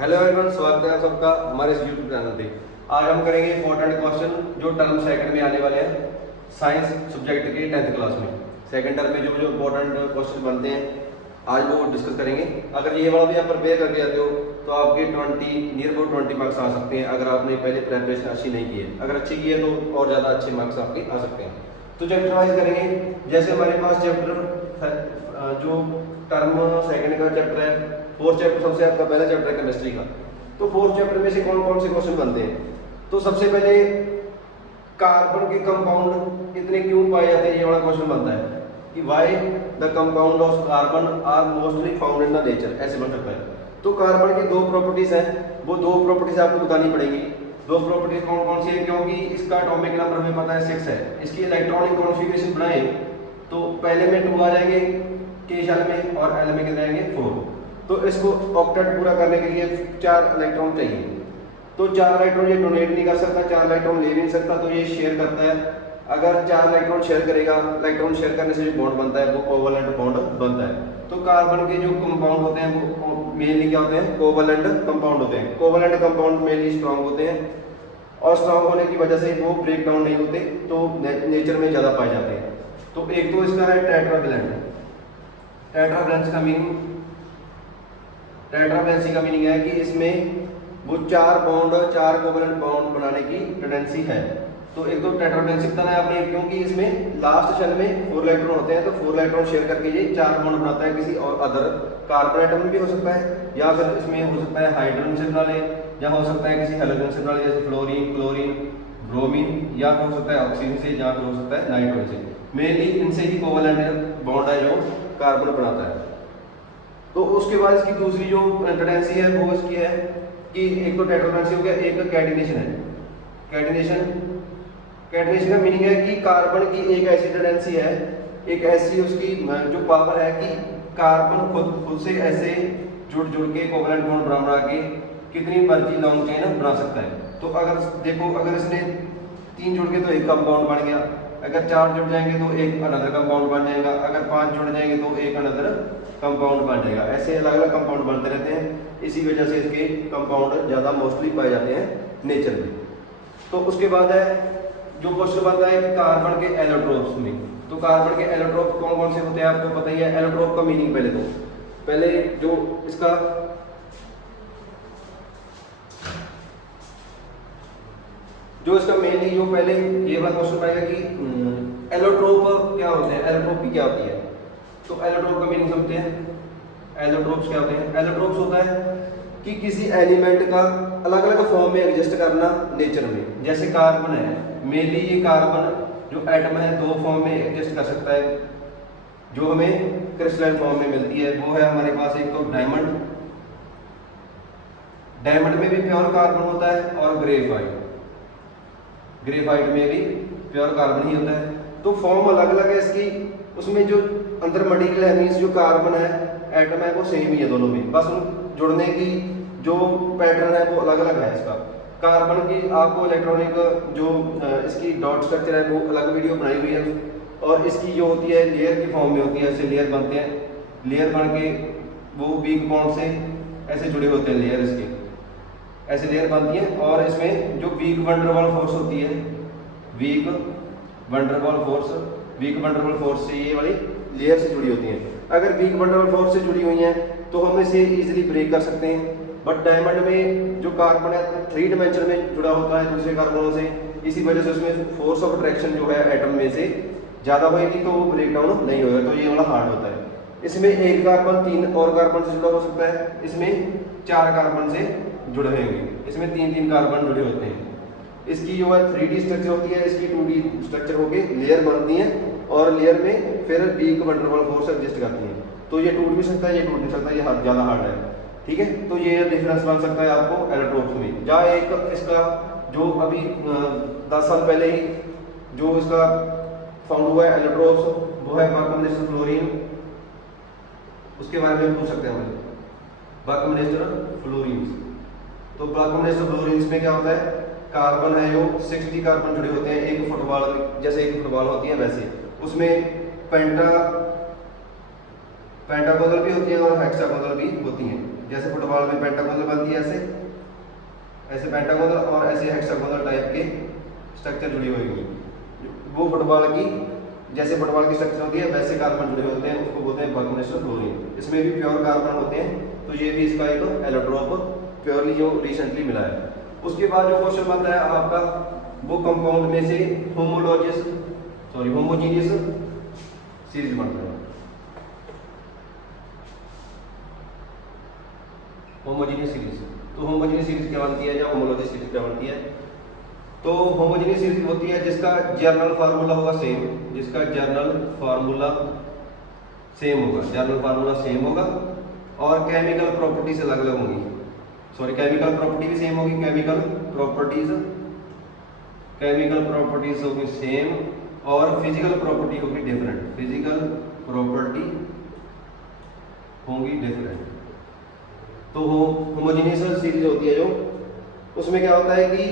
Hello everyone, स्वागत है आप सबका हमारे इस यूट्यूब चैनल पे। आज हम करेंगे इंपॉर्टेंट क्वेश्चन जो टर्म सेकंड में आने वाले हैं साइंस सब्जेक्ट के 10th क्लास में। सेकंड टर्म में जो जो इंपॉर्टेंट क्वेश्चन बनते हैं आज वो डिस्कस करेंगे। अगर ये वाला भी आप प्रिपेयर करके आते हो तो आपके 20 नियर अबाउट 20 मार्क्स आ सकते हैं अगर आपने पहले प्रिपरेशन अच्छी नहीं की है। अगर अच्छी की है तो और ज़्यादा अच्छे मार्क्स आपके आ सकते हैं। तो चैप्टर वाइज करेंगे। जैसे हमारे पास चैप्टर जो टर्म सेकंड का चैप्टर है, फोर्थ चैप्टर सबसे आपका पहला चैप्टर है केमिस्ट्री का। तो फोर्थ चैप्टर में से कौन कौन से क्वेश्चन बनते हैं? तो सबसे पहले कार्बन के कंपाउंड इतने क्यों पाए जाते हैं, ये वाला क्वेश्चन बनता है कि why the compound of carbon are mostly found in the nature, ऐसे बन सकता है। तो कार्बन की दो प्रॉपर्टीज हैं, वो दो प्रॉपर्टीज आपको बतानी पड़ेंगी। दो प्रॉपर्टीज कौन कौन सी है? क्योंकि इसका एटॉमिक नंबर हमें पता है 6 है, इसकी इलेक्ट्रॉनिक कॉन्फ़िगरेशन बनाए तो पहले में 2 आ जाएंगे के शेल में और एल में कितने आएंगे 4। तो इसको ऑक्टेट पूरा करने के लिए 4 इलेक्ट्रॉन चाहिए। तो 4 इलेक्ट्रॉन ये डोनेट नहीं कर सकता, 4 इलेक्ट्रॉन ले भी नहीं सकता, तो ये शेयर करता है। अगर 4 इलेक्ट्रॉन शेयर करेगा, इलेक्ट्रॉन शेयर करने से जो बॉन्ड बनता है वो कोवलेंट बॉन्ड बनता है। तो कार्बन के जो कंपाउंड होते हैं वो मेनली क्या होते हैं? कोवलेंट कंपाउंड होते हैं। कोवलेंट कंपाउंड मेनली स्ट्रांग होते हैं और स्ट्रांग होने की वजह से वो ब्रेक डाउन नहीं होते, तो नेचर में ज़्यादा पाए जाते हैं। तो एक तो इसका है टेट्रावैलेंट। टेट्रावैलेंस का मीनिंग, टेट्रावैलेंसी का मीनिंग है कि इसमें वो 4 बॉन्ड 4 कोवलेंट बॉन्ड बनाने की टेंडेंसी है। तो एक तो टेट्रावैलेंसी बताना है आपने, क्योंकि इसमें लास्ट शेल में 4 इलेक्ट्रॉन होते हैं, तो 4 इलेक्ट्रॉन शेयर करके ये 4 बॉन्ड बनाता है। किसी और अदर कार्बन एटम में भी हो सकता है, या फिर इसमें हो सकता है हाइड्रोजन से बना ले, या हो सकता है किसी हेलोजन से बना ले, जैसे फ्लोरीन, क्लोरीन, ब्रोमीन, या हो सकता है ऑक्सीजन से, या फिर हो सकता है नाइट्रोजन से। मेनली इनसे ही कोवलेंट बॉन्ड है जो कार्बन बनाता है। तो उसके बाद इसकी दूसरी जो टेंडेंसी है वो इसकी है कि एक तो टेट्रावैलेंसी हो गया, एक कैटिनेशन है। कैटिनेशन, कैटिनेशन का मीनिंग है कि कार्बन की एक ऐसी टेंडेंसी है, एक ऐसी उसकी जो पावर है कि कार्बन खुद से ऐसे जुड़ के कोवलेंट बॉन्ड बना के कितनी मर्जी लॉन्ग चेन बना सकता है। तो अगर देखो, अगर इसने 3 जुड़ के तो एक कंपाउंड बन गया, अगर 4 जुड़ जाएंगे तो एक अनदर कंपाउंड बन जाएगा, अगर 5 जुड़ जाएंगे तो एक अनदर कंपाउंड बन जाएगा। ऐसे अलग अलग कंपाउंड बनते रहते हैं, इसी वजह से इसके कंपाउंड ज़्यादा मोस्टली पाए जाते हैं नेचर में। तो उसके बाद है जो क्वेश्चन बनता है कि कार्बन के एलोट्रोप्स में। तो कार्बन के एलोट्रोप कौन कौन से होते हैं आपको पता ही है। एलोट्रोप का मीनिंग पहले जो इसका मेनली जो पहले ये वाला क्वेश्चन आएगा कि एलोट्रोप क्या होते हैं, एलोट्रोपी क्या होती है। तो एलोट्रोप का मीनिंग समझते हैं। एलोट्रोप्स क्या होते हैं? एलोट्रोप्स होता है कि किसी एलिमेंट का अलग अलग फॉर्म में एग्जिस्ट करना नेचर में। जैसे कार्बन है, मेनली ये कार्बन जो एटम है 2 फॉर्म में एग्जिस्ट कर सकता है जो हमें क्रिस्टलाइन फॉर्म में मिलती है। वो है हमारे पास एक तो डायमंड, डायमंड में भी प्योर कार्बन होता है, और ग्रेफाइट, ग्रेफाइट में भी प्योर कार्बन ही होता है। तो फॉर्म अलग अलग है इसकी, उसमें जो अंदर मटेरियल है मीन्स जो कार्बन है एटम है वो सेम ही है दोनों में, बस उन जुड़ने की जो पैटर्न है वो अलग अलग है इसका। कार्बन की आपको इलेक्ट्रॉनिक जो इसकी डॉट स्ट्रक्चर है वो अलग वीडियो बनाई हुई है, और इसकी जो होती है लेयर की फॉर्म में होती है, ऐसे लेयर बनते हैं, लेयर बन के वो वीक बॉन्ड से ऐसे जुड़े होते हैं लेयर, इसके ऐसे लेयर बनती है। और इसमें जो वीक वंडरवॉल फोर्स होती है, वीक वंडरवॉल फोर्स से ये वाली लेयर से जुड़ी होती हैं। अगर वीक वंडरवॉल फोर्स से जुड़ी हुई हैं तो हम इसे इजीली ब्रेक कर सकते हैं। बट डायमंड में जो कार्बन है 3 डायमेंशन में जुड़ा होता है दूसरे कार्बनों से, इसी वजह से उसमें फोर्स ऑफ अट्रैक्शन जो है एटम में से ज़्यादा होगी तो वो ब्रेक डाउन नहीं होगा, तो ये वाला हार्ड होता है। इसमें एक कार्बन 3 और कार्बन से जुड़ा हो सकता है, इसमें 4 कार्बन से जुड़े होंगे, इसमें 3 कार्बन जुड़े होते हैं। इसकी जो है 3D स्ट्रक्चर होती है, इसकी 2D स्ट्रक्चर होगी, लेयर बनती है और लेयर में फिर वीक वंडरवॉल फोर्स एग्जिस्ट करती है। तो ये टूट भी सकता है, ये टूट नहीं सकता, ये ज़्यादा हार्ड है। ठीक है, तो ये डिफरेंस बन सकता है आपको एलोट्रोप्स में। जहाँ एक इसका जो अभी 10 साल पहले ही जो इसका फाउंड हुआ है एलोट्रोप्स, वो है बर्कमिनेस्टर फ्लोरीन। उसके बारे में पूछ सकते हैं हम, बर्कमिनेस्टर फ्लोरीन। तो बर्कमिनेस्टर फ्लोरीन में क्या होता है? कार्बन है जो 60 कार्बन जुड़े होते हैं, एक फुटबॉल जैसे एक फुटबॉल होती है वैसे, उसमें पेंटागोनल भी होती है और हेक्सागोनल भी होती हैं। जैसे फुटबॉल में पेंटागोनल बनती है, ऐसे पेंटागोनल और ऐसे हेक्सागोनल टाइप के स्ट्रक्चर जुड़ी हुई होगी। वो फुटबॉल की जैसे फुटबॉल की स्ट्रक्चर होती है वैसे कार्बन जुड़े होते हैं, उसको बोलते हैं बल्कनेस्टर फ्लोरीन। इसमें भी प्योर कार्बन होते हैं, तो ये भी इसका एक एलोट्रोप प्योरली जो रिसेंटली मिला है। उसके बाद जो क्वेश्चन बनता है आपका, वो कंपाउंड में से होमोजीनियस सीरीज बनता है। होमोजीनियस सीरीज, तो होमोजीनियस सीरीज क्या बनती है या होमोलॉजिस सीरीज क्या बनती है? तो होमोजीनियस सीरीज होती है जिसका जर्नल फार्मूला होगा सेम, जिसका जर्नल फार्मूला सेम होगा और केमिकल प्रॉपर्टीज अलग अलग होंगी। केमिकल प्रॉपर्टी भी सेम होगी, केमिकल प्रॉपर्टीज होगी सेम और फिजिकल प्रॉपर्टी होगी डिफरेंट। तो होमोजीनियस सीरीज होती है जो, उसमें क्या होता है कि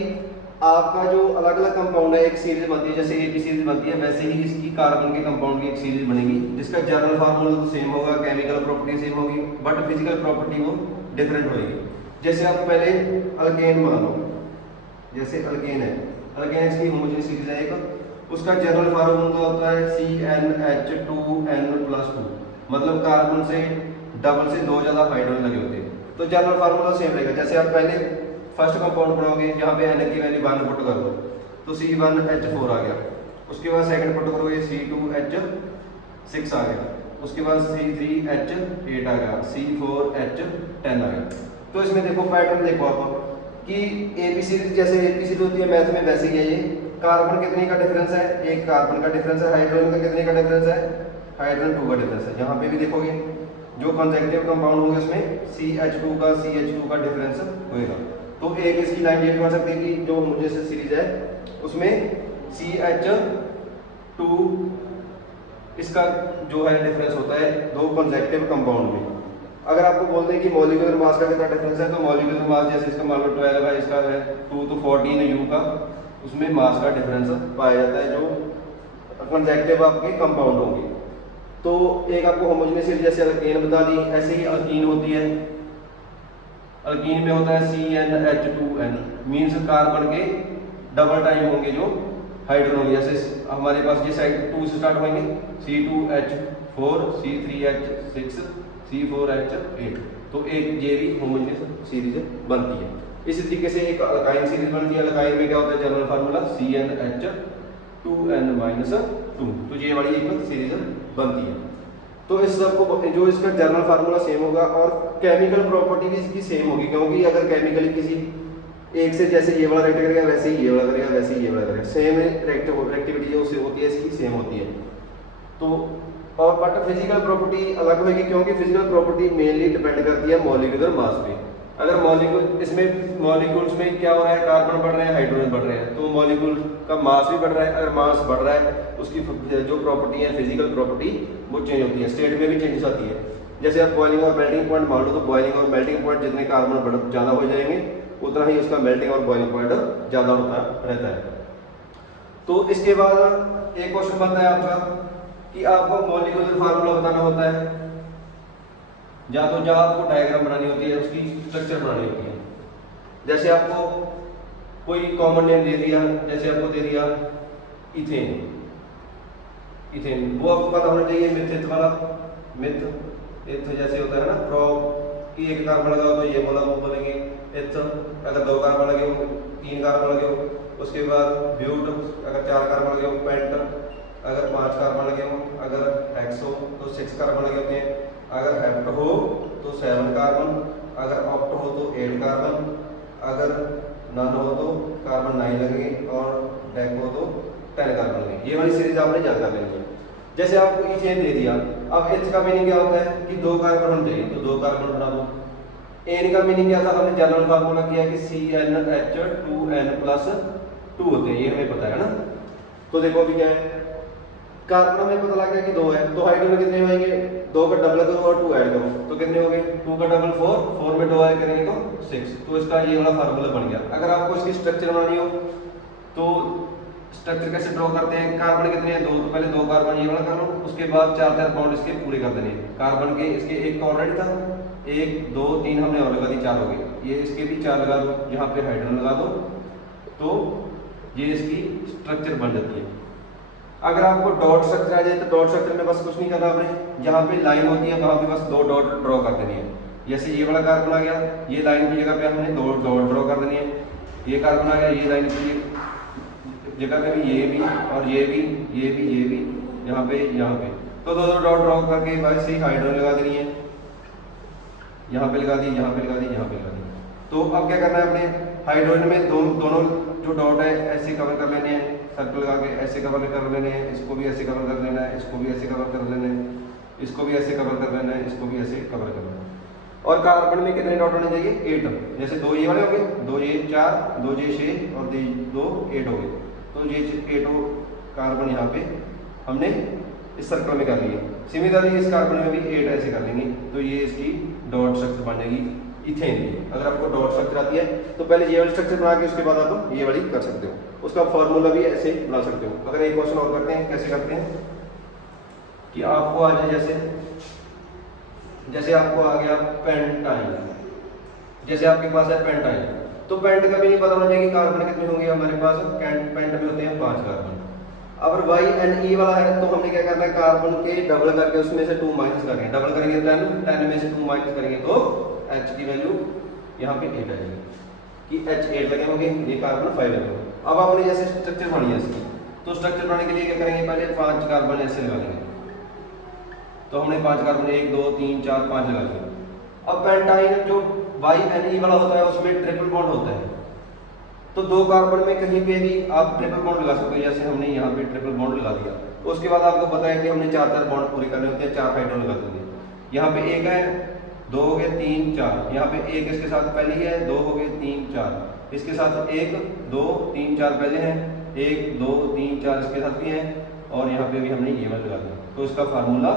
आपका जो अलग अलग कंपाउंड है एक सीरीज बनती है, जैसे ए बी सीरीज बनती है वैसे ही इसकी कार्बन के कंपाउंड की एक सीरीज बनेगी, जिसका जर्नल फार्मूला तो सेम होगा, केमिकल प्रॉपर्टी सेम होगी, बट फिजिकल प्रॉपर्टी वो डिफरेंट होगी। जैसे आप पहले अल्केन मान लो, जैसे अल्केन है, अल्केन की होमोजेनियस सीरीज है एक, उसका जर्नल फार्मूला होता है CnH2n+2, मतलब कार्बन से डबल से 2 ज्यादा हाइड्रोजन लगे होते हैं, तो जर्नल फार्मूला सेम रहेगा। जैसे आप पहले फर्स्ट कंपाउंड बनाओगे, जहाँ पे N की वैल्यू 1 पुट कर दो तो C1H4 आ गया, उसके बाद सेकंड पुट करोगे C2H6 आ गया, उसके बाद C3H8 आ गया, C4H10 आ गया। तो इसमें देखो पैटर्न देखो आप कि AB सीरीज जैसे AP सीरीज होती है मैथ में वैसे ही है। ये कार्बन कितने का डिफरेंस है, एक कार्बन का डिफरेंस है, हाइड्रोजन का कितने का डिफरेंस है, हाइड्रोजन 2 का डिफरेंस है। यहाँ पे भी देखोगे जो कंसेक्टिव कंपाउंड होंगे उसमें CH2 का डिफरेंस होएगा। तो एक इसकी लाइन ये भी बन सकती है कि जो मुझे सीरीज है उसमें CH2 इसका जो है डिफरेंस होता है दो कंसेक्टिव कंपाउंड में। अगर आपको बोल दें कि मॉलिक्यूलर मास का कितना डिफरेंस है, तो मॉलिक्यूलर मास जैसे इसका मान लो 12 है, इसका है 2 तो 14 U का उसमें मास का डिफरेंस पाया जाता है जो कंसेक्टिव आपके कंपाउंड होंगे। तो एक आपको होमोजेनियस सीरीज जैसे अल्केन बता दी, ऐसे ही अल्कीन होती है। अल्कीन में होता है CnH2n, मींस कार्बन के डबल टाइम होंगे जो हाइड्रोजन होंगे। जैसे हमारे पास ये साइड 2 से स्टार्ट होंगे, C2H4, C3H6, C4H8, तो एक ये भी होमोजेनियस सीरीज बनती है। इसी तरीके से एक अल्काइन सीरीज बनती है। अल्काइन में क्या होता है जनरल फार्मूला CnH2n-2, तो ये वाली एक सीरीज बनती है। तो इस सबको जो इसका जर्नल फार्मूला सेम होगा और केमिकल प्रॉपर्टी भी इसकी सेम होगी, क्योंकि अगर केमिकली किसी एक से जैसे ये वाला रिएक्ट करेगा वैसे ही ये वाला करेगा, वैसे ही ये वाला करेगा, सेम रिएक्टिविटी जो उससे होती है इसकी सेम होती है। तो और बट फिजिकल प्रॉपर्टी अलग होगी, क्योंकि फिजिकल प्रॉपर्टी मेनली डिपेंड करती है मॉलिक्यूलर मास पे। अगर मॉलिक्यूल इसमें मॉलिक्यूल्स में क्या हो रहा है, कार्बन बढ़ रहे हैं, हाइड्रोजन बढ़ रहे हैं, तो मॉलिक्यूल का मास भी बढ़ रहा है। अगर मास बढ़ रहा है उसकी जो प्रॉपर्टी है फिजिकल प्रॉपर्टी वो चेंज होती है, स्टेट में भी चेंजेस आती है। जैसे आप बॉइलिंग और मेल्टिंग पॉइंट मान लो, तो बॉइलिंग और मेल्टिंग पॉइंट जितने कार्बन ज़्यादा हो जाएंगे उतना ही उसका मेल्टिंग और बॉइलिंग पॉइंट ज़्यादा होता रहता है। तो इसके बाद एक क्वेश्चन बनता है आपका कि आपको मॉलिक्यूलर फार्मूला बताना होता है, या तो जहाँ आपको डायग्राम बनानी होती है, उसकी स्ट्रक्चर बनानी होती है। जैसे आपको कोई कॉमन नेम दे दिया, जैसे आपको दे दिया इथेन, वो आपको पता होना चाहिए मिथ वाला, मिथ इथ जैसे होता है ना, प्रोप कि एक कार्बन लगा हो तो ये बोला वो बोलेंगे इथ, अगर 2 कार्बन लगे हो, 3 कार्बन लगे हो, उसके बाद ब्यूट अगर 4 कार्बन लगे हो, पेंट अगर 5 कार्बन लगे हो, अगर हेक्स हो तो 6 कार्बन लगे होते हैं, अगर हेप्ट हो तो 7 कार्बन, अगर ऑक्ट हो तो 8 कार्बन, अगर नन हो तो कार्बन 9 लगेंगे और डेक हो तो 10 कार्बन लगेंगे। ये वाली सीरीज आपने याद कर लेनी है। जैसे आपको इथेन दे दिया, अब एच का मीनिंग क्या होता है कि 2 कार्बन होने चाहिए, तो 2 कार्बन बना दो। एन का मीनिंग क्या था, हमने जनरल फार्मूला किया कि CnH2n+2 होते हैं, ये हमें पता है ना। तो देखो अभी क्या है, कार्बन हमें पता लग गया कि 2 है, तो हाइड्रोजन कितने होंगे, 2 का डबल करो और 2 ऐड करो तो कितने हो गए, 2 का डबल 4, 4 में 2 ऐड करेंगे तो 6। तो इसका ये वाला फार्मूला बन गया। अगर आपको इसकी स्ट्रक्चर बनानी हो तो स्ट्रक्चर कैसे ड्रॉ करते हैं, कार्बन कितने हैं 2, तो पहले 2 कार्बन ये वाला कर लो, उसके बाद 4 बॉन्ड इसके पूरे कर देने। कार्बन के इसके एक ऑलरेडी था, 1 2 3 हमने और लगा दी, 4 हो गए। ये इसके भी 4 लगा दो, यहाँ पे हाइड्रोजन लगा दो, तो ये इसकी स्ट्रक्चर बन जाती है। अगर आपको डॉट स्ट्रक्चर आ जाए तो डॉट स्ट्रक्चर में बस कुछ नहीं करना आपने, जहाँ पे लाइन होती है वहाँ पे बस 2 डॉट ड्रॉ कर देनी है। जैसे ये वाला कार्बन आ गया, ये लाइन की जगह पे हमने 2 डॉट ड्रॉ कर देनी है। ये कार्बन आ गया, ये लाइन की जगह पे भी ये भी और ये भी, ये भी, ये भी, यहाँ पे तो 2 डॉट ड्रॉ करके बस ही हाइड्रोजन लगा देनी है। यहाँ पे लगा दी, यहाँ पे लगा दी, यहाँ पे लगा दी। तो अब क्या करना है अपने हाइड्रोजन में दोनों जो डॉट है ऐसे कवर कर लेने हैं, सर्कल लगा के ऐसे कवर कर लेने हैं, इसको भी ऐसे कवर कर लेना है, इसको भी ऐसे कवर कर लेना है, इसको भी ऐसे कवर कर लेना है, इसको भी ऐसे कवर कर लेना है। और कार्बन में कितने डॉट होने चाहिए? 8। जैसे 2 ये वाले हो गए, 2 ये 4, 2 ये 6 और 2 8 हो गए। तो ये 8 कार्बन यहाँ पे हमने इस सर्कल में कर लिए। सिमिलरली इस कार्बन में भी 8 ऐसे कर लेंगे, तो ये इसकी डॉट स्ट्रक्चर बन जाएगी इथेन की। अगर आपको डॉट स्ट्रक्चर आती है तो पहले ये वाली स्ट्रक्चर बना के उसके बाद आप ये वाली कर सकते हो। उसका फॉर्मूला भी ऐसे बना सकते हो। अगर एक क्वेश्चन और करते हैं, कैसे करते हैं कि आपको आ जाए, जैसे आपको आ गया पेंटाइन, जैसे आपके पास है पेंटाइन, तो पेंट का भी नहीं पता होना चाहिए कि कार्बन कितने होंगे हमारे पास। पेंट में होते हैं 5 कार्बन। अगर YnE वाला है तो हमने क्या करना है, कार्बन के डबल करके उसमें से 2 माइनस करेंगे। डबल करेंगे 10 में से 2 माइनस करेंगे तो H की वैल्यू यहाँ पे 8 आ जाएगी कि H 8 लगे होंगे, ये कार्बन 5 लगे होंगे। अब आपने जैसे स्ट्रक्चर बनानी है इसकी, तो स्ट्रक्चर बनाने के लिए क्या करेंगे, पहले 5 कार्बन ऐसे लगा लेंगे। तो हमने 5 कार्बन 1 2 3 4 5 लगा लिया। अब पेंटाइन जो YnE वाला होता है उसमें ट्रिपल बॉन्ड होता है, तो 2 कार्बन में कहीं पे भी आप ट्रिपल बॉन्ड लगा सकते हो। जैसे हमने यहाँ पे ट्रिपल बॉन्ड लगा दिया, उसके बाद आपको पता है कि हमने 4 बॉन्ड पूरे करने होते हैं, 4 हाइड्रोजन लगा देंगे। यहाँ पे 1 है, 2 हो गए, 3 4, यहाँ पे 1 इसके साथ पहले है, 2 हो गए, 3 4, इसके साथ 1 2 3 4 पहले हैं, 1 2 3 4 इसके साथ भी हैं, और यहाँ पे भी हमने ये वाला लगा दिया। तो इसका फार्मूला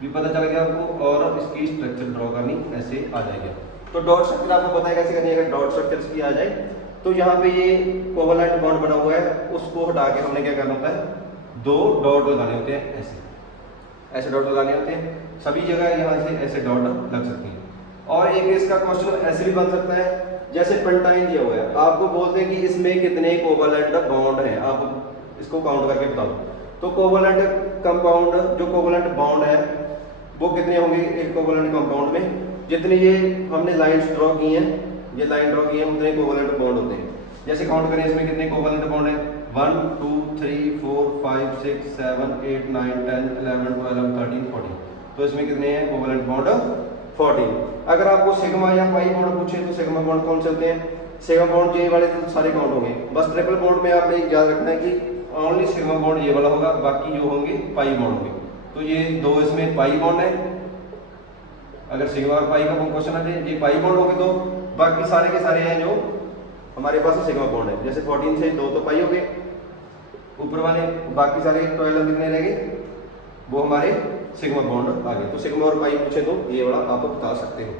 भी पता चल गया आपको, और इसकी स्ट्रक्चर ड्रॉ करनी ऐसे आ जाएगी। तो डॉट स्ट्रक्चर आपको पता है कैसे करनी है। अगर डॉट स्ट्रक्चर की आ जाए तो यहाँ पे ये कोवलेंट बॉन्ड बना हुआ है, उसको हटा के हमने क्या करना होता है, 2 डॉट लगाने होते हैं, ऐसे डॉट लगाने होते हैं। सभी जगह यहाँ से ऐसे डॉट लग सकती हैं। और एक इसका क्वेश्चन ऐसे भी बन सकता है, जैसे पेंटाइन दिया हुआ है, आपको बोलते हैं कि इसमें कितने कोवलेंट बॉन्ड हैं, आप इसको काउंट करके बताओ। तो कोवलेंट कंपाउंड, जो कोवलेंट बॉन्ड है वो कितने होंगे एक कोवलेंट कंपाउंड में, जितने ये हमने लाइंस ड्रॉ की हैं, ये लाइन ड्रॉ की है, उतने कोवलेंट बॉन्ड होते हैं। जैसे काउंट करें इसमें कितने कोवलेंट बॉन्ड है, 1 2 3 4 5 6 7 8 9 10 11 12 13 14। तो इसमें कितने हैं कोवलेंट बॉन्ड, 14। अगर आपको सिग्मा या पाई बॉन्ड पूछे तो सिग्मा बॉन्ड कौन से होते हैं, सिग्मा बॉन्ड ये वाले तो सारे काउंट होंगे। बस ट्रिपल बॉन्ड में आपने याद रखना है कि ओनली सिग्मा बॉन्ड ये वाला होगा, बाकी जो होंगे पाई बॉन्ड होंगे। तो ये 2 इसमें पाई बॉन्ड है, अगर सिग्मा और पाई का क्वेश्चन आ जाए, ये पाई बॉन्ड होंगे, तो बाकी सारे के सारे हैं जो हमारे पास सिग्मा बॉन्ड है। जैसे 14 से 2 तो पाई हो गए ऊपर वाले, बाकी सारे 12 कितने रह गए, वो हमारे सिग्मा बॉन्ड आ गए। तो सिग्मा और पाई पूछे तो ये वाला आप बता सकते हो।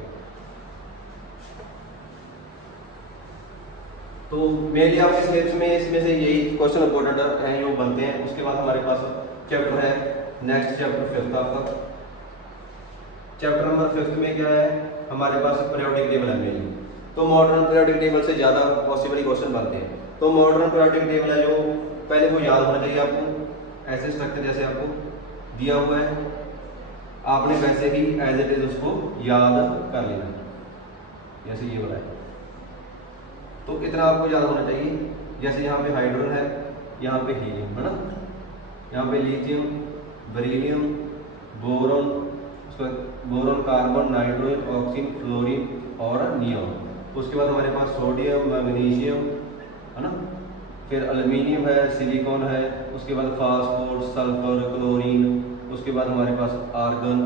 तो मेनली आपके सिलेबस में इसमें से यही क्वेश्चन इंपॉर्टेंट है जो बनते हैं। उसके बाद हमारे पास चैप्टर है नेक्स्ट, चैप्टर 5 आपका। चैप्टर नंबर 5 में क्या है हमारे पास, पीरियोडिक टेबल है मेनली। तो मॉडर्न पीरियोडिक टेबल से ज़्यादा पॉसिबल क्वेश्चन बनते हैं। तो मॉडर्न पीरियोडिक टेबल है जो पहले वो याद होना चाहिए आपको। ऐसे स्ट्रक्चर जैसे आपको दिया हुआ है, आपने वैसे ही एज इट इज उसको याद कर लेना, जैसे ये वाला है। तो इतना आपको याद होना चाहिए। जैसे यहाँ पे हाइड्रोजन है, यहाँ पे हीलियम है ना, यहाँ पे lithium, beryllium, boron, boron, carbon, nitrogen, oxygen, fluorine और नियॉन। उसके बाद हमारे पास सोडियम, मैग्नीशियम है ना, फिर एल्यूमिनियम है, सिलिकॉन है, उसके बाद फास्फोरस, सल्फर, क्लोरीन, उसके बाद हमारे पास आर्गन,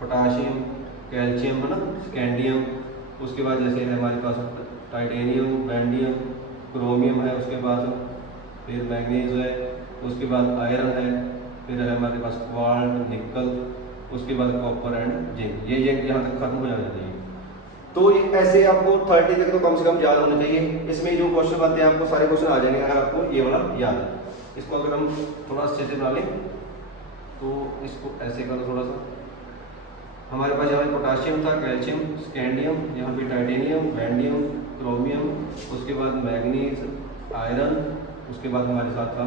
पोटाशियम, कैल्शियम है ना, स्कैंडियम, उसके बाद जैसे है हमारे पास टाइटेनियम, बेंडियम, क्रोमियम है, उसके बाद फिर मैग्नीज है, उसके बाद आयरन है, फिर है हमारे पास क्वार्ट्ज, निकल, उसके बाद कॉपर एंड जिंक। ये जिंक यहाँ तक खत्म हो जाना चाहिए। तो ये ऐसे आपको 30 तक तो कम से कम याद होना चाहिए। इसमें जो क्वेश्चन बनते हैं आपको सारे क्वेश्चन आ जाएंगे अगर आपको ये वाला याद है। इसको अगर हम थोड़ा अच्छे से बना लें तो इसको ऐसे करो थोड़ा सा, हमारे पास यहाँ पे पोटाशियम था, कैल्शियम, स्कैंडियम, यहाँ पे टाइटेनियम, वैंडियम, क्रोमियम, उसके बाद मैग्नीज, आयरन, उसके बाद हमारे साथ था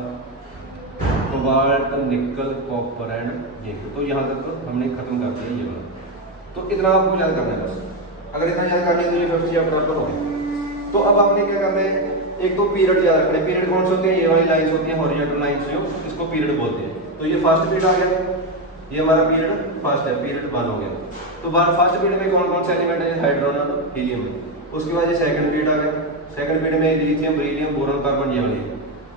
कोबाल्ट, निकल, कॉपर एंड जिंक। तो यहाँ तक हमने खत्म कर दिया ये वाला। तो इतना आपको याद करना है बस। अगर इतना याद कर लिया तो ये फिफ्थ चैप्टर आपका हो गया। तो अब आपने क्या करना है, एक तो पीरियड याद रखना है। पीरियड कौन से होते हैं, ये वाली लाइन्स होती हैं हॉरिजॉन्टल लाइन्स, जो इसको पीरियड बोलते हैं। तो ये फर्स्ट पीरियड आ गया, ये हमारा पीरियड फर्स्ट है, पीरियड 1 हो गया। तो फर्स्ट पीरियड में कौन कौन से एलिमेंट है, हाइड्रोजन और हीलियम। उसके बाद ये सेकंड पीरियड आ गया, सेकंड पीरियड में लिथियम, बेरिलियम, बोरॉन, कार्बन, ये वाले।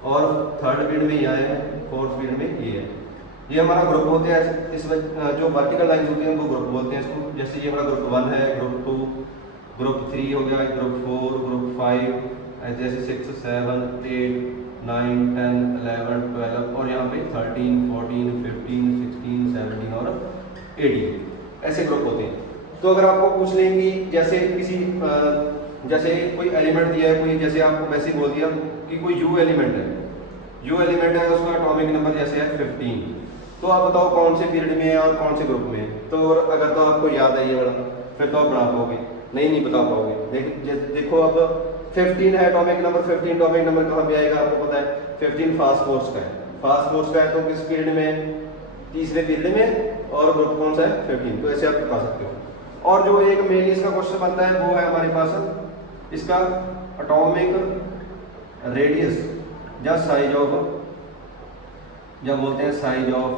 और थर्ड पीरियड में ये आए हैं, फोर्थ पीरियड में ये है। ये हमारा ग्रुप होते हैं। इस जो वर्टिकल लाइन्स होती हैं उनको ग्रुप बोलते हैं इसको। जैसे ये हमारा ग्रुप 1 है, ग्रुप 2, ग्रुप 3 हो गया, ग्रुप 4, ग्रुप 5, जैसे 6, 7, 8, 9, 10, 11, 12 और यहाँ पे 13, 14, 15, 16, 17 और 18 ऐसे ग्रुप होते हैं। तो अगर आपको पूछ लें कि जैसे किसी जैसे कोई एलिमेंट दिया है, कोई जैसे आपको वैसे ही बोल दिया कि कोई यू एलिमेंट है, यू एलिमेंट है, उसका एटॉमिक नंबर जैसे है 15, तो आप बताओ कौन से पीरियड में है और कौन से ग्रुप में है। तो अगर तो आपको याद है ये वाला, फिर तो आप बना पाओगे, नहीं बता पाओगे। देखो अब 15 है एटॉमिक नंबर, 15 एटॉमिक नंबर कहाँ पे आएगा आपको पता है, 15 फास्फोर्स का है। फास्फोर्स का है तो किस पीरियड में, तीसरे पीरियड में, और ग्रुप कौन सा है 15। तो ऐसे आप बता सकते हो। और जो एक मेनली इसका क्वेश्चन बनता है वो है हमारे पास इसका एटॉमिक रेडियस या साइज ऑफ, या बोलते हैं साइज ऑफ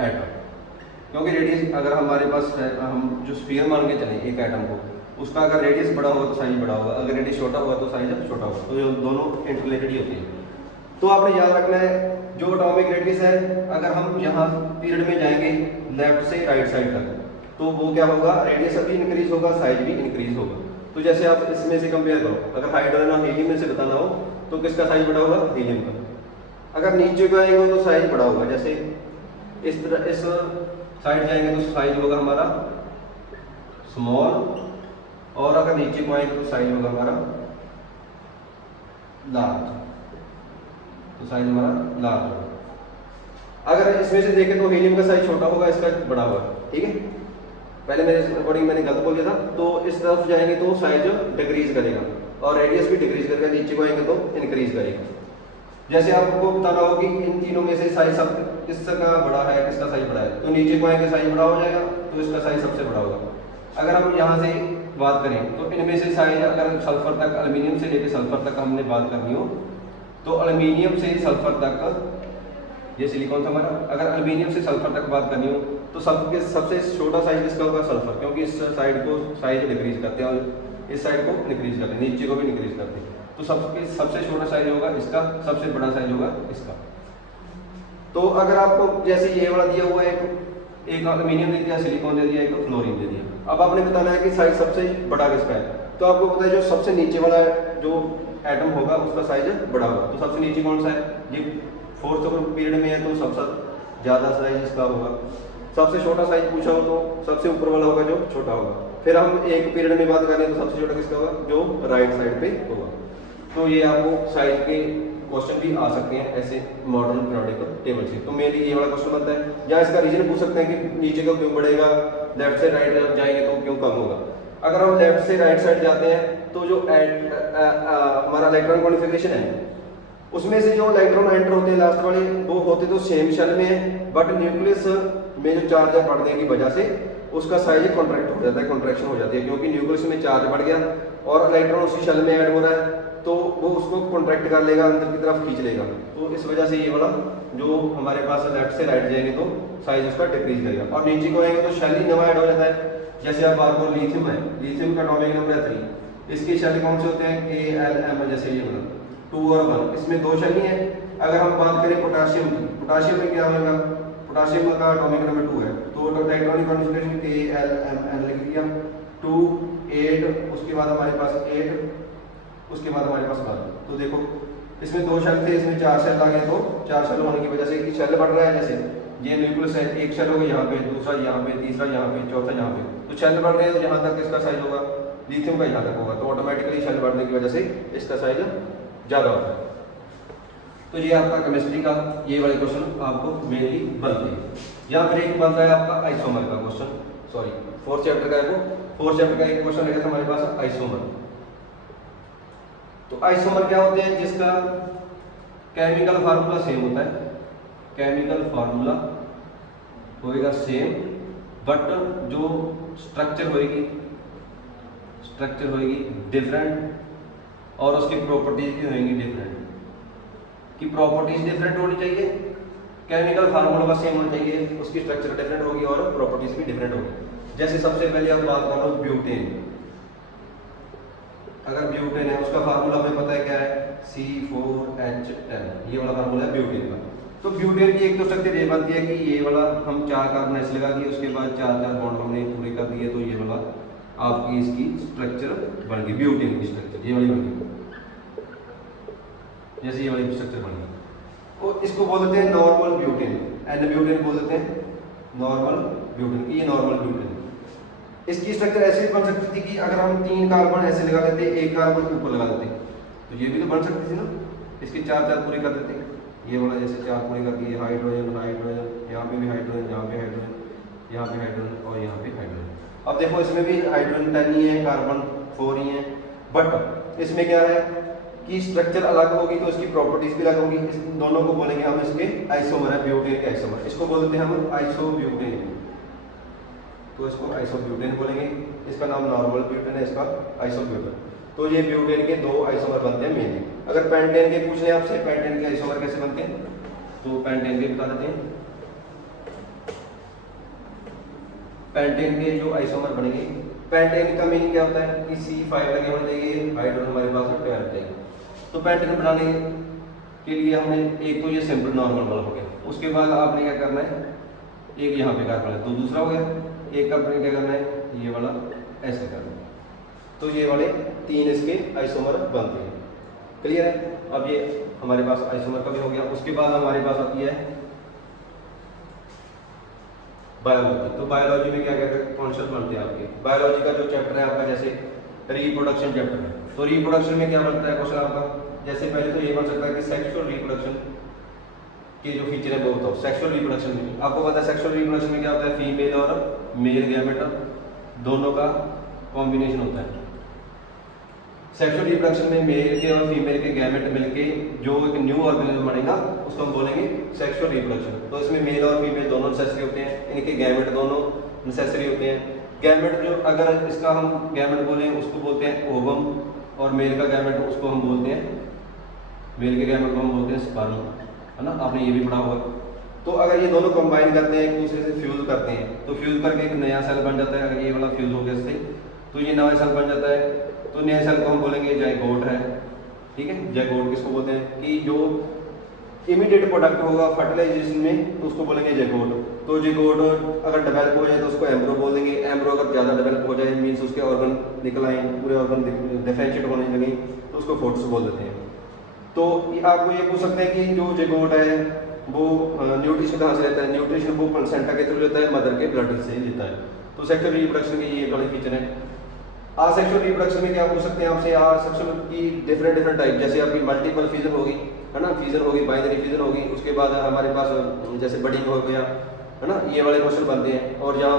एटम। क्योंकि रेडियस अगर हमारे पास है, हम जो स्फीयर मान के चलें एक एटम को, उसका अगर रेडियस बड़ा होगा तो साइज बड़ा होगा, अगर रेडियस छोटा होगा तो साइज छोटा होगा। तो ये दोनों इंटररिलेटेड ही होती है। तो आपने याद रखना है जो एटॉमिक रेडियस है, अगर हम यहाँ पीरियड में जाएंगे लेफ्ट से राइट साइड तक, तो वो क्या होगा, रेडियस भी इंक्रीज होगा, साइज भी इंक्रीज होगा। तो जैसे आप इसमें से कंपेयर करो, अगर हाइड्रोजन और हीलियम में से बताना हो तो किसका साइज बड़ा होगा, हीलियम का। अगर नीचे को आएगा तो साइज बड़ा होगा, जैसे इस तरह इस साइड जाएंगे तो साइज होगा हमारा स्मॉल, और अगर नीचे को आएंगे तो साइज होगा हमारा लार्ज, तो साइज हमारा लार्ज होगा। अगर इसमें से देखें तो हीलियम का साइज छोटा होगा, इसका बड़ा होगा, ठीक है। पहले मेरे अकॉर्डिंग मैंने गलत बोल दिया था। तो इस तरफ जाएंगे तो साइज डिक्रीज करेगा और रेडियस भी डिक्रीज करेगा, नीचे को आएंगे तो इंक्रीज करेगा। जैसे आपको बताना हो कि इन तीनों में से साइज सब किसका बड़ा है, किसका साइज बड़ा है, तो नीचे को आएंगे साइज बड़ा हो जाएगा, तो इसका साइज सबसे बड़ा होगा। अगर हम यहाँ से बात करें तो इनमें से साइज, अगर सल्फर तक, एल्यूमिनियम से लेकर सल्फर तक हमने बात करनी हो तो एल्यूमिनियम से सल्फर तक, ये सिलिकॉन था हमारा, अगर एल्यूमिनियम से सल्फर तक बात करनी हो तो सबसे छोटा साइज किसका होगा, सल्फर, क्योंकि इस साइड को साइज डिक्रीज करते हैं और इस साइड को डिक्रीज करते हैं, नीचे को भी डिक्रीज करते हैं। तो सबसे छोटा साइज होगा इसका, सबसे बड़ा साइज होगा इसका। तो अगर आपको जैसे ये वाला दिया हुआ है, एक एल्यूमिनियम दे दिया, सिलिकॉन दे दिया, एक फ्लोरीन दे दिया, अब आपने बताना है कि साइज सबसे बड़ा किसका है। तो आपको पता है जो सबसे नीचे वाला जो एटम होगा उसका साइज बड़ा होगा। तो सबसे नीचे कौन सा है, ये फोर्थ पीरियड में है तो सबसे ज़्यादा साइज इसका होगा। सबसे छोटा साइज पूछा हो तो सबसे ऊपर वाला होगा जो छोटा होगा। फिर हम एक पीरियड में बात करें तो सबसे छोटा किसका होगा, जो राइट साइड पे होगा। तो ये आपको साइज के क्वेश्चन भी आ सकते हैं ऐसे मॉडर्न पीरियोडिक टेबल से। तो मेनली ये वाला क्वेश्चन बनता है, या इसका रीजन पूछ सकते हैं कि नीचे को क्यों बढ़ेगा, लेफ्ट से राइट जाएंगे तो क्यों कम होगा। अगर हम लेफ्ट से राइट साइड जाते हैं तो जो हमारा इलेक्ट्रॉन कॉन्फ़िगरेशन है उसमें से जो इलेक्ट्रॉन एंटर होते हैं लास्ट वाले, वो होते तो सेम शेल में है, बट न्यूक्लियस में जो चार्ज बढ़ने की वजह से उसका साइज कॉन्ट्रैक्ट हो जाता है, कॉन्ट्रैक्शन हो जाती है, क्योंकि न्यूक्लियस में चार्ज बढ़ गया और इलेक्ट्रॉन उसी शेल में ऐड हो रहा है, तो वो उसको कॉन्ट्रैक्ट कर लेगा, अंदर की तरफ खींच लेगा। तो इस वजह से ये वाला जो हमारे पास लेफ्ट से राइट जाएंगे तो साइज उसका डिक्रीज करेगा, और नीचे को आएंगे तो शेल ही नवा ऐड हो जाता है। जैसे आप बात करो लिथियम है, लिथियम का एटॉमिक नंबर है 3, इसके शेल कौन से होते हैं, ALM, जैसे ये वाला 2 और 1, इसमें 2 शेल ही है। अगर हम बात करें पोटाशियम की, पोटाशियम में क्या होगा, पोटाशियम का एटॉमिक नंबर 2 है, तो इलेक्ट्रॉनिक कॉन्फ़िगरेशन ALMN लिख दिया, 2, 8, उसके बाद हमारे पास 8, उसके बाद हमारे पास 1। तो देखो इसमें 2 शेल थे, इसमें 4 शेल आ गए, तो 4 शेल होने की वजह से शेल बढ़ रहा है। जैसे ये न्यूक्लियस है, एक शेल होगा यहाँ पे, दूसरा यहाँ पे, तीसरा यहाँ पे, चौथा यहाँ पे, तो शेल बढ़ रहे हैं, तो यहाँ तक इसका साइज होगा, लिथियम का यहाँ तक होगा, तो ऑटोमेटिकली शेल बढ़ने की वजह से इसका साइज ज़्यादा होता है। तो ये आपका केमिस्ट्री का ये वाले क्वेश्चन आपको मेनली बनते हैं। या फिर एक बनता है आपका आइसोमर का क्वेश्चन, सॉरी फोर्थ चैप्टर का है वो। फोर्थ चैप्टर का एक क्वेश्चन रहेगा था हमारे पास आइसोमर। तो आइसोमर क्या होते हैं, जिसका केमिकल फार्मूला सेम होता है, केमिकल फार्मूला होएगा सेम, बट जो स्ट्रक्चर होएगी डिफरेंट, और उसकी प्रॉपर्टीज भी होंगी डिफरेंट। कि प्रॉपर्टीज डिफरेंट होनी चाहिए, केमिकल फार्मूला का सेम होना चाहिए, उसकी स्ट्रक्चर डिफरेंट होगी और प्रॉपर्टीज भी डिफरेंट होगी। जैसे सबसे पहले आप बात कर लो ब्यूटेन। अगर ब्यूटेन है उसका फार्मूला हमें पता है क्या है, C4H10, ये वाला फार्मूला है ब्यूटेन का। तो ब्यूटेन की एक तो स्ट्रक्चर ये बनती है कि ये वाला हम 4 कार्बन ऐसे लगा दिए, उसके बाद 4 बॉन्ड हमने पूरे कर दिए, तो ये वाला आपकी इसकी स्ट्रक्चर बन गई ब्यूटेन की स्ट्रक्चर, ये वाली बन गई, जैसे ये वाली स्ट्रक्चर बन गई। और इसको बोल देते हैं नॉर्मल ब्यूटेन, एन ब्यूटेन बोल देते हैं नॉर्मल ब्यूटेन, ये नॉर्मल ब्यूटेन। इसकी स्ट्रक्चर ऐसे भी बन सकती थी कि अगर हम 3 कार्बन ऐसे लगा देते, 1 कार्बन ऊपर लगा देते, तो ये भी तो बन सकती थी ना। इसके 4 पूरे कर देते, ये वाला जैसे 4 पूरे कर दिए, हाइड्रोजन, यहाँ पे भी हाइड्रोजन, यहाँ पे हाइड्रोजन, यहाँ पे हाइड्रोजन और यहाँ पे हाइड्रोजन। अब देखो इसमें भी हाइड्रोजन 10 ही है, कार्बन 4 ही है, बट इसमें क्या है कि स्ट्रक्चर अलग होगी तो इसकी प्रॉपर्टीज भी अलग होगी। इस दोनों को बोलेंगे हम इसके आइसोमर है, ब्यूटेन के आइसोमर। इसको बोलते हैं हम आइसोब्यूटेन, तो इसको आइसोब्यूटेन बोलेंगे। इसका नाम नॉर्मल ब्यूटेन है, इसका आइसोब्यूटेन। तो ये ब्यूटेन के 2 आइसोमर बनते हैं मेनली। अगर पेंटेन के पूछ लें आपसे पेंटेन के आइसोमर कैसे बनते हैं, तो पेंटेन के बता देते हैं। पेंटेन के जो आइसोमर बनेंगे, पेंटेन का मीनिंग क्या होता है कि C5 लगे होने चाहिए, हाइड्रोजन हमारे पास में 12 चाहिए। तो पेंटेन बनाने के लिए हमने एक तो ये सिंपल नॉर्मल वाला हो गया, उसके बाद आपने क्या करना है, एक यहाँ पे कार्बन है तो दूसरा हो गया, एक का क्या करना है, ये वाला ऐसे करना है, तो ये वाले 3 इसके आइसोमर बनते हैं। क्लियर है। अब ये हमारे पास आइसोमर का भी हो गया। उसके बाद हमारे पास आती है बायोलॉजी। तो बायोलॉजी में क्या क्या कॉन्सेप्ट बनते हैं आपके, बायोलॉजी का जो चैप्टर है आपका जैसे रिप्रोडक्शन चैप्टर है, तो रिप्रोडक्शन में क्या बनता है क्वेश्चन आपका, जैसे पहले तो ये बन सकता है कि सेक्सुअल रिप्रोडक्शन के जो फीचर है वो बताओ। सेक्सुअल रिप्रोडक्शन में आपको पता है सेक्सुअल रिप्रोडक्शन में क्या होता है, फीमेल और मेल गैमेट दोनों का कॉम्बिनेशन होता है। सेक्सुअल रिप्रोडक्शन में मेल के और फीमेल के गैमेट मिलके जो एक न्यू ऑर्गेनिज्म बनेगा उसको हम बोलेंगे सेक्सुअल रिप्रोडक्शन। तो इसमें मेल और फीमेल दोनों नेसेसरी होते हैं, इनके गैमेट दोनों नेसेसरी होते हैं। गैमेट जो अगर इसका हम गैमेट बोलें उसको बोलते हैं ओवम, और मेल का गैमेट उसको हम बोलते हैं, मेल के गैमेट को हम बोलते हैं स्पर्म, है ना, आपने ये भी पढ़ा होगा। तो अगर ये दोनों कंबाइन करते हैं, एक दूसरे से फ्यूज करते हैं, तो फ्यूज करके एक नया सेल बन जाता है। अगर ये वाला फ्यूज हो गया इससे तो ये नया सेल बन जाता है, तो नए सेल को हम बोलेंगे जाइगोट है। ठीक है, जाइगोट किसको बोलते हैं कि जो इमीडिएट प्रोडक्ट होगा फर्टिलाइजेशन में तो उसको बोलेंगे जाइगोट। तो जाइगोट अगर डेवलप हो जाए तो उसको एम्ब्रो बोल देंगे। एम्ब्रो अगर ज़्यादा डेवलप हो जाए मीन्स उसके ऑर्गन निकल आए, पूरे ऑर्गन डिफरेंशिएट होने लगे तो उसको फोर्ट्स बोल देते हैं। तो आपको ये पूछ सकते हैं कि जो जाइगोट है वो न्यूट्रिशन कहाँ से लेता है, न्यूट्रिशन वो प्लेसेंटा के थ्रू लेता है, मदर के ब्लड से लेता है। तो सेक्सुअल रिप्रोडक्शन के ये वाले फीचर है। आसेक्सुअल रिप्रोडक्शन में क्या पूछ सकते हैं आपसे, आसेक्सुअल की डिफरेंट टाइप, जैसे आपकी मल्टीपल फ्यूजन होगी, है ना, फ्यूजन होगी, बाइनरी फ्यूजन होगी। उसके बाद हमारे पास जैसे बडिंग हो गया, है ना, ये वाले क्वेश्चन बनते हैं। और जहाँ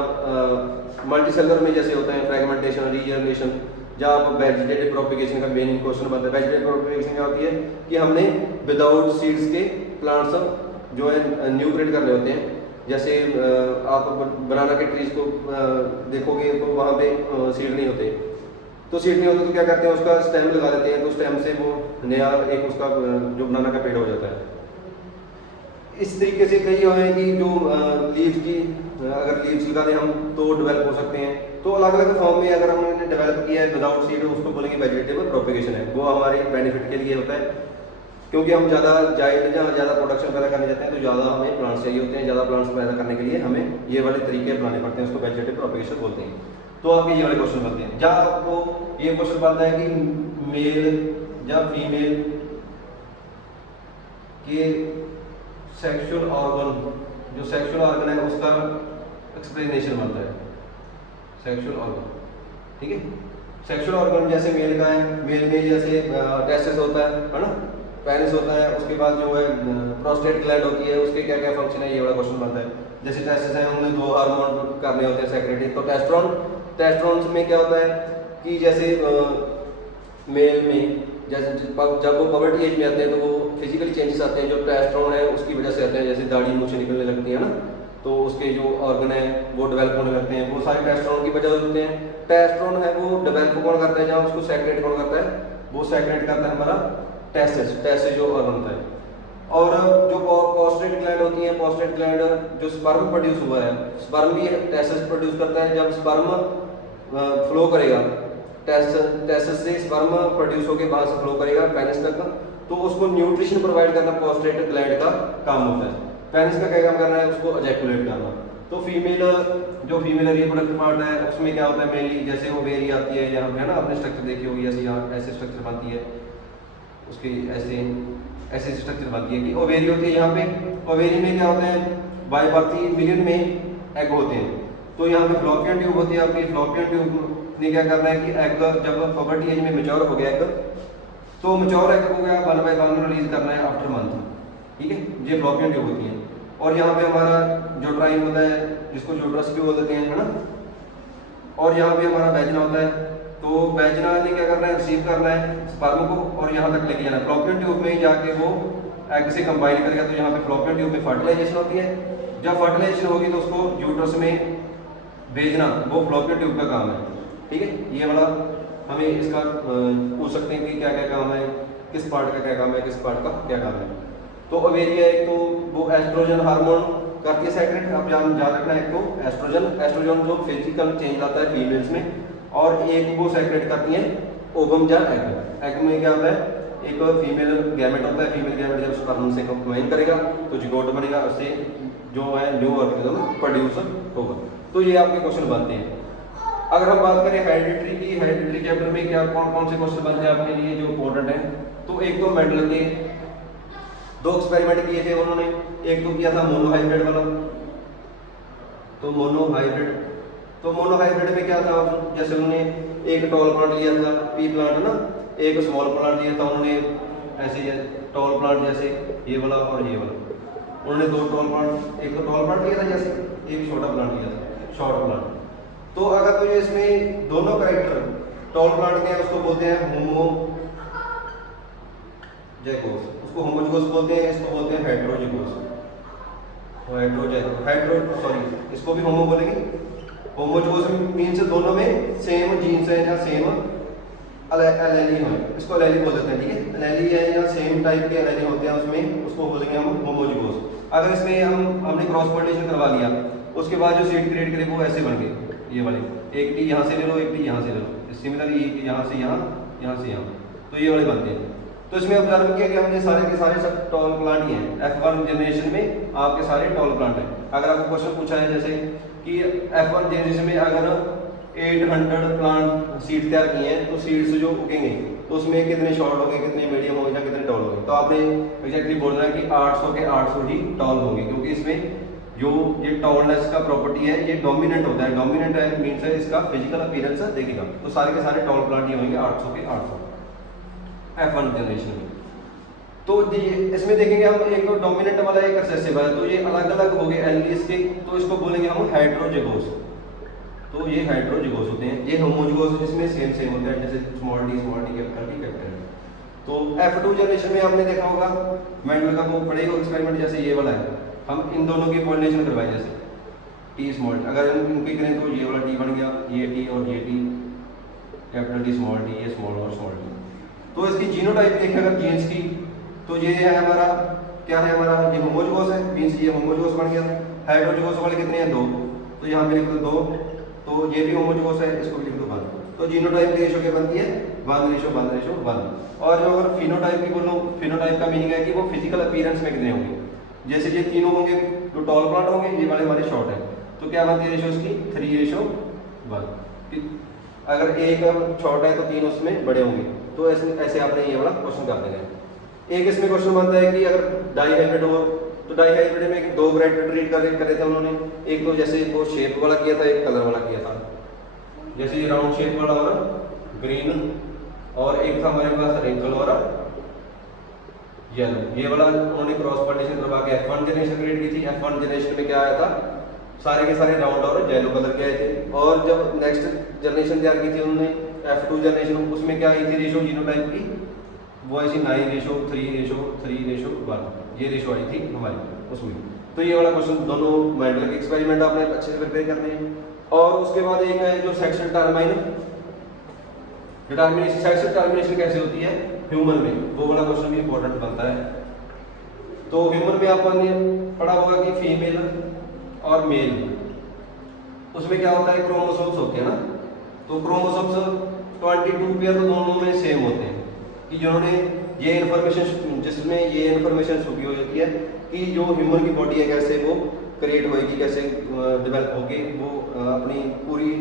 मल्टीसेलुलर में जैसे होता है फ्रेगमेंटेशन, रीजनरेशन, जहाँ आप वेजिटेटिव प्रोपिगेशन का मेन क्वेश्चन बनता है। वेजिटेटिव प्रोपिगेशन क्या होती है कि हमने विदाउट सीड्स के प्लांट्स जो है न्यू क्रिएट करने होते हैं। जैसे आप बनाना के ट्रीज को देखोगे तो वहाँ पे सीड नहीं होते, तो सीड नहीं होते तो क्या करते हैं उसका स्टेम लगा देते हैं, तो स्टेम से वो नया एक उसका जो बनाना का पेड़ हो जाता है। इस तरीके से कई हैं कि जो लीव्स की अगर लीव्स लगा दें हम तो डेवलप हो सकते हैं। तो अलग अलग फॉर्म में अगर हमने डेवलप किया है विदाउट सीड उसको बोलेंगे वेजिटेबल प्रोपिगेशन है। वो हमारे बेनिफिट के लिए होता है क्योंकि हम ज़्यादा जाइड या ज़्यादा प्रोडक्शन पैदा करने जाते हैं तो ज़्यादा हमें प्लांट्स चाहिए होते हैं। ज़्यादा प्लांट्स पैदा करने के लिए हमें ये वाले तरीके अपनाने पड़ते हैं, उसको वेजिटेटिव प्रोपिगेशन बोलते हैं। तो आपके ये वाले क्वेश्चन बनते हैं जहाँ आपको ये क्वेश्चन बनता है कि मेल या फीमेल के सेक्सुअल ऑर्गन, जो सेक्सुअल ऑर्गन है उसका एक्सप्लेनेशन बनता है सेक्सुअल ऑर्गन। ठीक है, सेक्सुअल ऑर्गन जैसे मेल का है, मेल में जैसे टेस्टिस होता है ना, पेनिस होता है, उसके बाद जो है प्रोस्टेट ग्लैंड होती है, उसके क्या क्या फंक्शन है, ये वाला क्वेश्चन बनता है। जैसे टेस्टिस है, उनमें 2 हार्मोन करने होते हैं सेक्रेटरी, तो टेस्टोस्टेरोन में क्या होता है कि जैसे मेल में जैसे जब वो पबर्टी एज में आते हैं तो वो फिजिकली चेंजेस आते हैं जो टेस्टोस्टेरोन है उसकी वजह से आते हैं, जैसे दाढ़ी मुँह से निकलने लगती है ना, तो उसके जो ऑर्गन है वो डेवलप होने लगते हैं, वो सारे टेस्टोस्टेरोन की वजह से होते हैं। टेस्टोस्टेरोन है वो डेवलप कौन करता है, जहाँ उसको सेक्रेट कौन करता है, वो सेक्रेट करता है हमारा टेस्टिस जो ऑर्गन होता है। और जो प्रोस्टेट ग्लैंड होती है, प्रोस्टेट ग्लैंड जो स्पर्म प्रोड्यूस हुआ है, स्पर्म भी टेस्टिस प्रोड्यूस करता है। जब स्पर्म फ्लो करेगा टेस्टिस से, स्पर्म प्रोड्यूस होकर वहां से फ्लो करेगा पेनिस तक, तो उसको न्यूट्रिशन प्रोवाइड करना प्रोस्टेट ग्लैंड का काम होता है। पेनिस का क्या काम करना है, उसको एजैकुलेट करना। तो जो फीमेल रिप्रोडक्टिव पार्ट है उसमें क्या होता है मेनली, जैसे ओवेरी आती है यहाँ पे है ना, आपने स्ट्रक्चर देखी होगी, ऐसे यहाँ ऐसे स्ट्रक्चर बनती है, उसकी ऐसे स्ट्रक्चर बनती है कि ओवेरी होती है यहाँ पे। ओवेरी में क्या होता है, बाय प्रति मिलियन में एग होते हैं। तो यहाँ पे फ्लोपियन ट्यूब होती है आपकी, फ्लोपियन ट्यूब ने क्या करना है कि एग जब पबर्टी एज में मैच्योर हो गया एग, तो मैच्योर एग को क्या 1 बाय 1 रिलीज करना है आफ्टर मंथ, ठीक है, ये फ्लोपियन ट्यूब होती है। और यहाँ पे हमारा जो ट्राइन होता है जिसको यूट्रस भी बोल देते हैं, है ना, और यहाँ पे हमारा वेजिना होता है। तो वेजिना ने क्या करना है, रिसीव करना है स्पर्म को और यहाँ तक लेके जाना है, फ्लोपियन ट्यूब में जाके वो एग से कंबाइन करेगा। तो यहाँ पे फ्लोपियन ट्यूब में फर्टिलाइजेशन होती है, जब फर्टिलाइजेशन होगी तो उसको यूट्रस में भेजना वो फ्लोपियन ट्यूब का काम है, ठीक है। ये वाला हमें इसका पूछ सकते हैं कि क्या क्या काम है, किस पार्ट का क्या काम है, किस पार्ट का क्या काम है। तो ओवेरिया एक तो वो एस्ट्रोजन हार्मोन करती है सेक्रेट, आप याद रखना है, एक तो एस्ट्रोजन जो फिजिकल चेंज लाता है फीमेल्स में, और एक वो सेक्रेट करती है ओवम या एग। एग में क्या होता है, एक फीमेल गैमेट होता है, फीमेल गैमेट जब स्पर्म से कंबाइन करेगा तो जिगोट बनेगा, उससे जो है न्यू ऑर्गेनिज्म प्रोड्यूस होगा। तो ये आपके क्वेश्चन बनते हैं। अगर हम बात करें हेरिडिटरी की, हेरिडिटरी चैप्टर में क्या कौन कौन से क्वेश्चन बनते हैं आपके लिए जो इंपॉर्टेंट है, तो एक तो मेंडल के 2 एक्सपेरिमेंट किए थे उन्होंने, एक तो किया था मोनोहाइब्रिड वाला, तो मोनोहाइब्रिड में क्या था, जैसे उन्होंने एक टॉल प्लांट लिया था, पी प्लांट है ना, एक स्मॉल प्लांट लिया था उन्होंने, ऐसे टॉल प्लांट जैसे ये वाला और ये वाला, उन्होंने 2 टॉल प्लांट, एक तो टॉल प्लांट लिया था जैसे, एक छोटा प्लांट लिया था, शॉर्ट प्लांट। तो अगर तो ये इसमें दोनों कैरेक्टर टॉल प्लांट के हैं उसको बोलते हैं होमोजैगोस, उसको होमोजैगोस बोलते हैं, इसको बोलते हैं हेटेरोजैगोस, इसको भी होमो बोलेंगे। होमोजैगोस मीन्स दोनों में सेम जीन्स है या सेम एलेली है, इसको एलेली बोल देते हैं, ठीक है, एलेली है या सेम टाइप के एलेली होते हैं उसमें, उसको बोलेंगे हम होमोजैगोस। अगर इसमें हमने क्रॉस पॉलिनेशन करवा लिया, उसके बाद जो सीड क्रिएट करे वो ऐसे बन गए, ये वाले, एक टी यहाँ से ले लो, एक टी यहाँ से ले लो, सिमिलर ये यहाँ से यहाँ, यहाँ से यहाँ, तो ये वाले बनते हैं। तो इसमें ऑब्जर्व किया कि हमने सारे के सारे सब टॉल प्लांट ही हैं, F1 जनरेशन में आपके सारे टॉल प्लांट हैं। अगर आपको क्वेश्चन पूछा है जैसे कि F1 जनरेशन में अगर 800 प्लांट सीड तैयार किए हैं, तो सीड्स जो उगेंगे तो उसमें कितने शॉर्ट होंगे, कितने मीडियम होंगे या कितने टॉल होंगे, तो आपने एग्जैक्टली बोलना है कि 800 के 800 ही टॉल होंगे, क्योंकि इसमें जो ये टॉलनेस का प्रॉपर्टी है ये डोमिनेंट होता है, डोमिनेंट है मीन्स है इसका फिजिकल अपीयरेंस देखेगा, तो सारे के सारे टॉल प्लांट ही होंगे 800 के 800 F1 जनरेशन में। तो इसमें देखेंगे हम, एक तो डोमिनेंट वाला एक रिसेसिव है, तो ये अलग अलग हो गए एलिस के, तो इसको बोलेंगे हम हेटेरोजैगोस, तो ये हेटेरोजैगोस होते हैं। ये होमोजैगोस जिसमें सेम होता है, जैसे स्मॉल डी कैपिटल टी। तो F2 जनरेशन में आपने देखा होगा मेंडल का वो पढ़ेगा एक्सपेरिमेंट, जैसे ये वाला है, हम इन दोनों की पॉलिनेशन करवाए, जैसे टी स्मॉल, अगर हम इनकी करें तो ये वाला टी बन गया, ये टी और ये T, capital T small T, ये स्मॉल और स्मॉल टी। तो इसकी जीनोटाइप देखें अगर जीन्स की, तो ये है हमारा, क्या है हमारा, ये होमोजैगोस है, मीन्स ये होमोजैगोस बन गया। हेटेरोजैगोस वाले कितने हैं, 2, तो यहाँ पे लिख दो 2, तो ये भी होमोजैगोस है, इसको भी लिख दो 1। तो जीनोटाइप की रेशो क्या बनती है, 1:1:1। और जो अगर फिनोटाइप की बोलो, फिनोटाइप का मीनिंग है कि वो फिजिकल अपीयरेंस में कितने होंगे, जैसे ये तीनों होंगे जो टॉल प्लांट होंगे, ये वाले हमारे शॉर्ट है, तो क्या बनती है रेशो इसकी 3:1। अगर एक शॉर्ट है तो 3 उसमें बड़े होंगे, तो ऐसे आपने ये वाला क्वेश्चन कर देना है। एक इसमें क्वेश्चन बनता है कि अगर डाईहाइब्रिड हो, तो डाईहाइब्रिड में 2 ब्रैकेट ट्रीट करे थे उन्होंने, एक तो जैसे वो शेप वाला किया था, एक कलर वाला किया था, जैसे ये राउंड शेप वाला और ग्रीन, और एक था हमारे पास रिंकल वाला येलो, ये वाला उन्होंने क्रॉस पॉलिनेशन करवा के F1 जनरेशन क्रिएट की थी। F1 जनरेशन में क्या आया था, सारे के सारे राउंड और येलो कलर के आए थे। और जब नेक्स्ट जनरेशन तैयार की थी उन्होंने F2 जनरेशन, उसमें क्या आई थी रेशो जीनोटाइप की, वो ऐसी 9:3:1 ये रेशो आई थी हमारी उसमें। तो ये वाला क्वेश्चन दोनों मेंडल के एक्सपेरिमेंट आपने अच्छे से प्रिपेयर करने हैं। और उसके बाद एक है जो सेक्सुअल डिटरमिनेशन, सेक्सुअल डिटरमिनेशन कैसे होती है ह्यूमन में, वो वाला क्वेश्चन भी इंपॉर्टेंट बनता है। तो ह्यूमन में आपने पढ़ा होगा कि फीमेल और मेल, उसमें क्या होता है क्रोमोसोम्स होते हैं ना, तो क्रोमोसोम्स 22 पेयर तो दोनों में सेम होते हैं कि जिन्होंने ये इन्फॉर्मेशन, जिसमें ये इन्फॉर्मेशन छुपी हुई होती है कि जो ह्यूमन की बॉडी है कैसे वो क्रिएट होएगी, कैसे डेवलप होगी, वो अपनी पूरी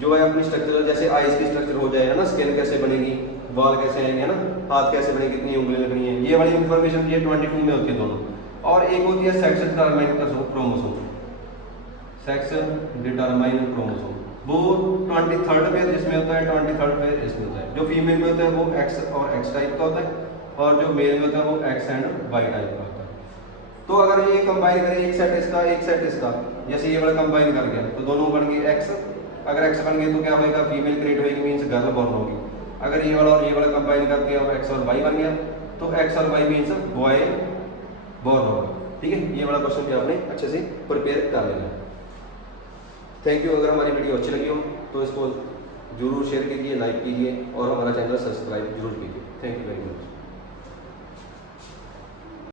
जो है अपनी स्ट्रक्चर, जैसे आइज की स्ट्रक्चर हो जाए है ना, स्किन कैसे बनेगी, बाल कैसे आएंगे है ना, हाथ कैसे बनेगी, कितनी उंगली लगनी है, ये वाली इन्फॉर्मेशन ये 22 में होती है दोनों। और एक होती है sex determine chromosome, sex determine chromosome, वो 23rd पेयर जिसमें होता है, 23rd पेयर इसमें होता है। जो फीमेल में होता है वो X और X टाइप का होता है, और जो मेल में होता है वो X एंड Y टाइप का होता है। तो अगर ये कंबाइन करें, एक सेट इसका एक सेट इसका, जैसे ये वाला कंबाइन कर गया तो दोनों बन गए X, अगर X बन गए तो क्या होगा, फीमेल क्रिएट होगी, मीन्स गर्ल बॉर्न होगी। अगर ये वाला और ये वाला कंबाइन करके और X और Y बन गया तो X और Y मीन्स बॉय बॉर्न होगा। ठीक है, ये वाला क्वेश्चन भी आपने अच्छे से प्रिपेयर कर लेना है। Thank you. अगर हमारी वीडियो अच्छी लगी हो तो इसको जरूर शेयर कीजिए, लाइक कीजिए और हमारा चैनल सब्सक्राइब जरूर कीजिए। Thank you very much.